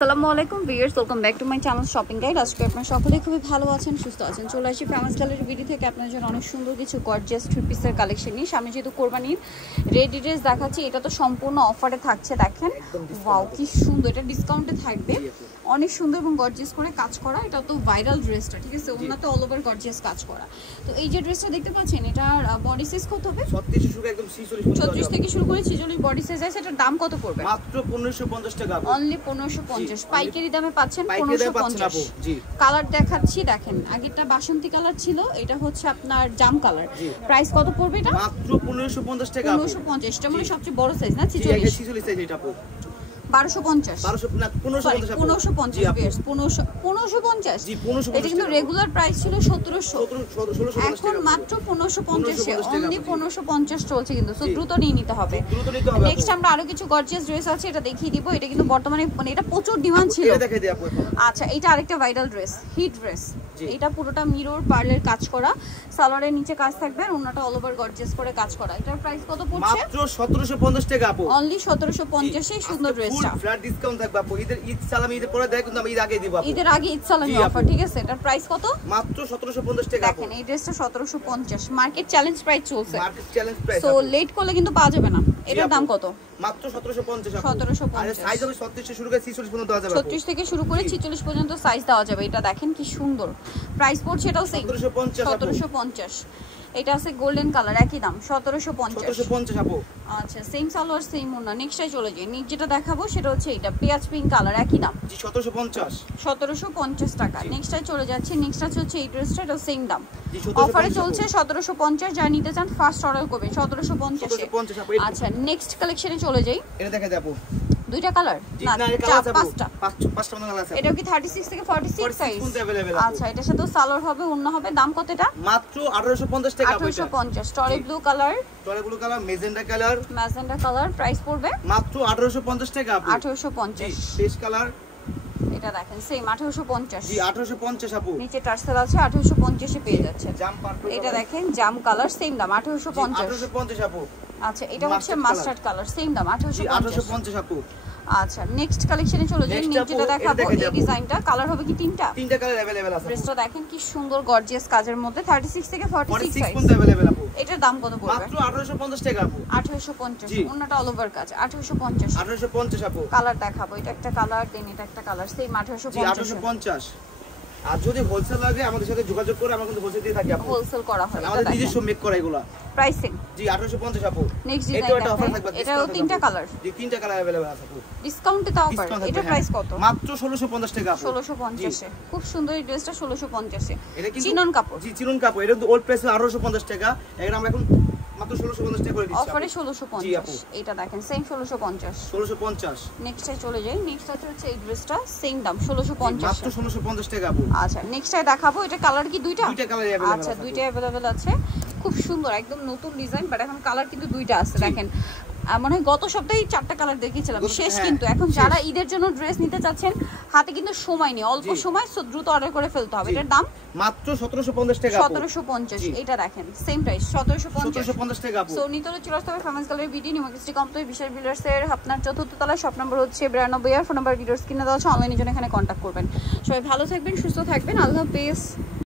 আসসালামু আলাইকুম viewers, welcome back to my channel shopping guide. আজকে আপনারা সকলেই খুবই ভালো আছেন, সুস্থ আছেন। চলে আসি ফেমাস গ্যালারি ভিডি থেকে আপনাদের জন্য অনেক সুন্দর কিছু গর্জিয়াস থ্রি পিসের কালেকশন নিয়ে। সামনে যেহেতু কোরবানির রেডি ড্রেস দেখাচ্ছি, এটা তো সম্পূর্ণ অফারে থাকছে। দেখেন ওয়াও কি সুন্দর, এটা ডিসকাউন্টে থাকবে। অনেক সুন্দর এবং গর্জিয়াস করে কাজ করা। এটা তো ভাইরাল ড্রেসটা, ঠিক আছে, ওনাতে অল ওভার গর্জিয়াস কাজ করা। তো এই যে ড্রেসটা দেখতে পাচ্ছেন, এটার বডি সাইজ কত হবে? 36 থেকে শুরু করে 46 বডি সাইজ আছে। এটার দাম কত পড়বে? মাত্র 1550 টাকা। অনলি 1550। পাইকারি দামে পাচ্ছেন 1550। কালার দেখাচ্ছি, দেখেন আগেরটা বাসন্তী কালার ছিল, এটা হচ্ছে আপনার জাম কালার। প্রাইস কত পড়বে এটা? মাত্র 1550 টাকা। 1550। এটা মানে সবচেয়ে বড় সাইজ না? 46 সাইজ এটা আপু। 1250 এটা কিন্তু রেগুলার প্রাইস ছিল 1700, এখন মাত্র 1550 অনলি 1550 চলছে কিন্তু। সো দ্রুত নিয়ে নিতে হবে। নেক্সট আমরা আরো কিছু গর্জিয়াস ড্রেস আছে, এটা দেখিয়ে দিব। এটা কিন্তু বর্তমানে মানে এটা প্রচুর ডিমান্ড ছিল। আচ্ছা, এটা আরেকটা ভাইরাল ড্রেস, হিট ড্রেস। এটা পুরোটা মিরর পার্লের কাজ করা, সালোয়ারের নিচে কাজ থাকবে, আর ওন্নাটা অল ওভার গর্জিয়াস করে কাজ করা। এটার প্রাইস কত পড়ছে? মাত্র 1750 টাকা আপু। অনলি 1750 এই সুন্দর ড্রেসটা। ফ্ল্যাট ডিসকাউন্ট থাকবে আপু। ঈদ সালামি ঈদের পরে দেয়, কিন্তু আমি ঈদ আগে দিব আপু। ঈদের আগে ঈদ সালামি অফার, ঠিক আছে। এটার প্রাইস কত? মাত্র 1750 টাকা আপু। দেখেন এই ড্রেসটা 1750 মার্কেট চ্যালেঞ্জ প্রাইস চলছে। Market challenge price. So late করলে কিন্তু পাওয়া যাবে না। এটার দাম কত? মাত্র 1750 আপু। 1750। আর সাইজ হবে 36 থেকে শুরু করে 46 পর্যন্ত দেওয়া যাবে। 36 থেকে শুরু করে 46 পর্যন্ত সাইজ দেওয়া যাবে। এটা দেখেন কি সুন্দর। প্রাইস পড়ছে এটাও সেম 1750। এটা আছে গোল্ডেন কালার, একই দাম 1750 আপু। আচ্ছা, সেম সালোয়ার সেম ওন্না। নেক্সটে চলে যাই। নেক্সট যেটা দেখাবো সেটা হচ্ছে এটা পেঁয়াজ পিঙ্ক কালার, একই দাম 1750 টাকা। নেক্সটে চলে যাচ্ছে। নেক্সট হচ্ছে এই ড্রেসটা, এটা সেম দাম, অফারে চলছে 1750। যারা নিতে চান ফার্স্ট অর্ডার করবেন 1750। আচ্ছা, নেক্সট কালেকশনে চলে যাই। এটা দেখা যাবো দুইটা কালার না পাঁচটা। এটাও কি 36 থেকে 46 সাইজ? আচ্ছা, এটার সাথে সালোয়ার হবে, অন্য হবে। দাম কত এটা? মাত্র 1850 টাকা। 1850। টরে blue colour, magenta colour. Price পড়বে মাত্র 1850 টাকা। 1850। পেশ কালার, এটা দেখেন সেম 1850। জি 1850 আপু। নিচে টার্সেল আছে, 1850 এ পেয়ে যাচ্ছে। জাম পার্পল, এটা দেখেন জাম কালার, সেম দাম 1850। 1850 আপু। আচ্ছা, এটা হচ্ছে মাস্টার্ড কালার, সেম দাম 1850 আপু। আচ্ছা, নেক্সট কালেকশনে চলে যাই। নেক্সট যেটা দেখাবো এই ডিজাইনটা, কালার হবে কি তিনটা? তিনটা কালার अवेलेबल আছে। ড্রেসটা দেখেন কি সুন্দর গর্জিয়াস কাজের মধ্যে। 36 থেকে 46 সাইজ পর্যন্ত अवेलेबल আপু। এটার দাম কত পড়বে? মাত্র 1850 টাকা আপু। 1850। ওন্নাটা অল ওভার কাজ 1850। 1850 আপু। কালার দেখাবো। এটা একটা কালার, দেন এটা একটা কালার, সেম 1850। 1850। আর যদি হোলসেল লাগে আমাদের সাথে যোগাযোগ করে, আমরা কিন্তু হোলসেল দিয়ে থাকি আপু। হোলসেল করা হয়, আমাদের নিজস্ব মেক করা এগুলা। প্রাইসিং জি 1850 আপু। নেক্সট ডিজাইন এটা অফার থাকবে। এটাও তিনটা কালার, জি তিনটা কালার अवेलेबल আছে আপু। ডিসকাউন্টে দাও অফার। এটা প্রাইস কত? মাত্র 1650 টাকা আপু। 1650 এ খুব সুন্দর এই ড্রেসটা 1650 এ। এটা কি চিনন কাপড়? জি চিনন কাপড়। এটা ওল্ড প্রাইস 1850 টাকা, এখন আমরা এখন মাত্র 1650 টাকা করে দিচ্ছি অফারে 1650। এটা দেখেন সেম 1650। নেক্সটে চলে যাই। নেক্সট হচ্ছে এই ড্রেসটা, সেম দাম 1650, মাত্র 1650 টাকা আপু। আচ্ছা, নেক্সটে দেখাবো। এটা কালার কি দুইটা? দুইটা কালার अवेलेबल আছে। আচ্ছা, দুইটা अवेलेबल আছে। খুব সুন্দর, একদম নতুন ডিজাইন, বাট এখন কালার কিন্তু দুইটা আছে। দেখেন মনে হয় গত সপ্তাহে 4টা কালার দেখিয়েছিলাম, শেষ কিন্তু। এখন যারা ঈদের জন্য ড্রেস নিতে চাচ্ছেন, হাতে কিন্তু সময় নেই, অল্প সময়, সো দ্রুত অর্ডার করে ফেলতে হবে। এটার দাম মাত্র 1750 টাকা। 1750। এটা দেখেন সেম প্রাইস 1750 টাকা। সো নিতলে চলে আসতে হবে famous gallery BD New Market complex Bishal builders এর আপনার চতুর্থ তলায়। শপ নাম্বার হচ্ছে 92 আর ফোন নাম্বার ভিডিওর স্ক্রিনে দেওয়া আছে। অনলাইনে জন্য এখানে কন্ট্যাক্ট করবেন। সবাই ভালো থাকবেন, সুস্থ থাকবেন। আল্লাহ হাফেজ।